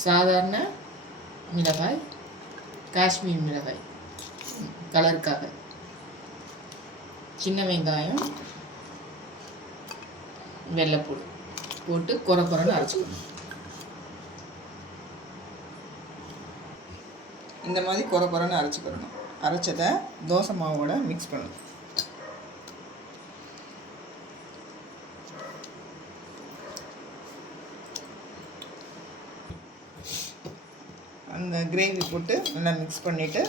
சாதாரண மிளகாய், காஷ்மீர் மிளகாய் கலருக்காக, சின்ன வெங்காயம், வெள்ளைப்பூடு போட்டு கொரன்னு அரைச்சிக்கணும். இந்த மாதிரி கொரன்னு அரைச்சிக்கணும். அரைச்சதை தோசை மாவோட மிக்ஸ் பண்ணணும். அந்த கிரேவி போட்டு நல்லா மிக்ஸ் பண்ணிவிட்டு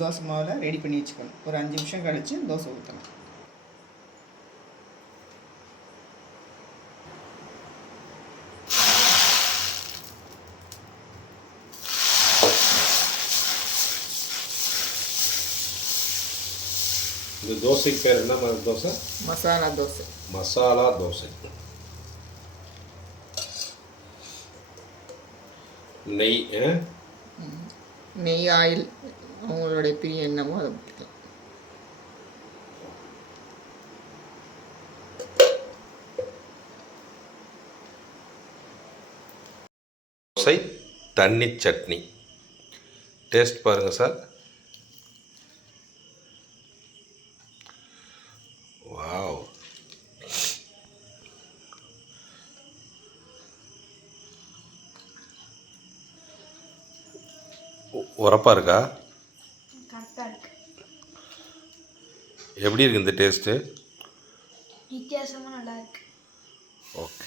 தோசை மாவில் ரெடி பண்ணி வச்சுக்கணும். ஒரு 5 நிமிஷம் கழித்து தோசை ஊற்றணும். இந்த தோசைக்கு பேர் என்ன மாதிரி தோசை? மசாலா தோசை. மசாலா தோசை. நெய் ஆயில் அவங்களுடைய பிரிய என்னமோ அதை பிடிக்கும். தோசை தண்ணி சட்னி டேஸ்ட் பாருங்கள் சார். வாவ், உரப்பாக இருக்கா? கரெக்டாக இருக்கு. எப்படி இருக்கு இந்த டேஸ்ட்டு? வித்தியாசமாக நல்லா இருக்கு. ஓகே.